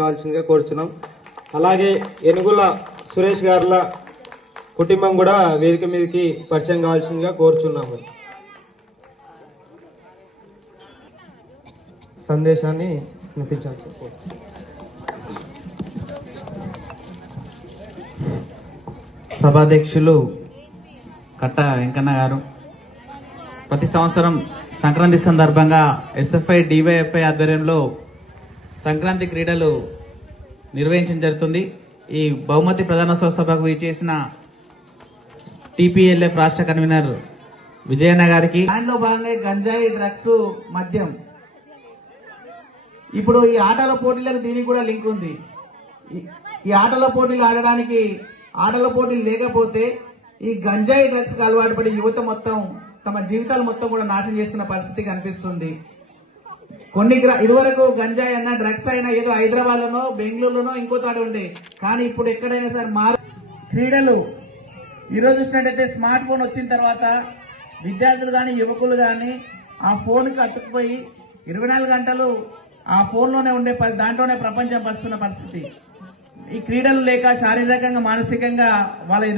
కావాల్సిందిగా కోరుచున్నాం. అలాగే ఎనుగుల సురేష్ గారుల కుటుంబం కూడా వేదిక మీదకి పరిచయం కావాల్సిందిగా కోరుచున్నాము. సందేశాన్ని వినిపించాల్సి సభాధ్యక్షులు కట్ట వెంకన్న గారు ప్రతి సంవత్సరం సంక్రాంతి సందర్భంగా ఎస్ఎఫ్ఐ డివైఎఫ్ఐ ఆధ్వర్యంలో సంక్రాంతి క్రీడలు నిర్వహించడం జరుగుతుంది. ఈ బహుమతి ప్రధానోత్సవ సభకు ఇచ్చేసిన టిపిఎల్ఎఫ్ రాష్ట్ర కన్వీనర్ విజయన్న గారికి. దానిలో భాగంగా గంజాయి డ్రగ్స్ మద్యం. ఇప్పుడు ఈ ఆటల పోటీలకు దీనికి కూడా లింక్ ఉంది. ఈ- ఆటల పోటీలు ఆడడానికి ఆటల పోటీలు లేకపోతే ఈ గంజాయి డ్రగ్స్కి అలవాటు పడి యువత మొత్తం తమ జీవితాలు మొత్తం కూడా నాశనం చేసుకున్న పరిస్థితి కనిపిస్తుంది. కొన్ని ఇదివరకు గంజాయి అన్న డ్రగ్స్ అయినా ఏదో హైదరాబాద్ లోనో బెంగళూరులోనో ఇంకో తాడు ఉండే. కానీ ఇప్పుడు ఎక్కడైనా సరే మారు క్రీడలు. ఈరోజు చూసినట్టయితే స్మార్ట్ ఫోన్ వచ్చిన తర్వాత విద్యార్థులు కానీ యువకులు కానీ ఆ ఫోన్కి అతుక్కుపోయి ఇరవై నాలుగు గంటలు ఆ ఫోన్లోనే ఉండే దాంట్లోనే ప్రపంచం పరుస్తున్న పరిస్థితి. ఈ క్రీడలు లేక శారీరకంగా మానసికంగా వాళ్ళ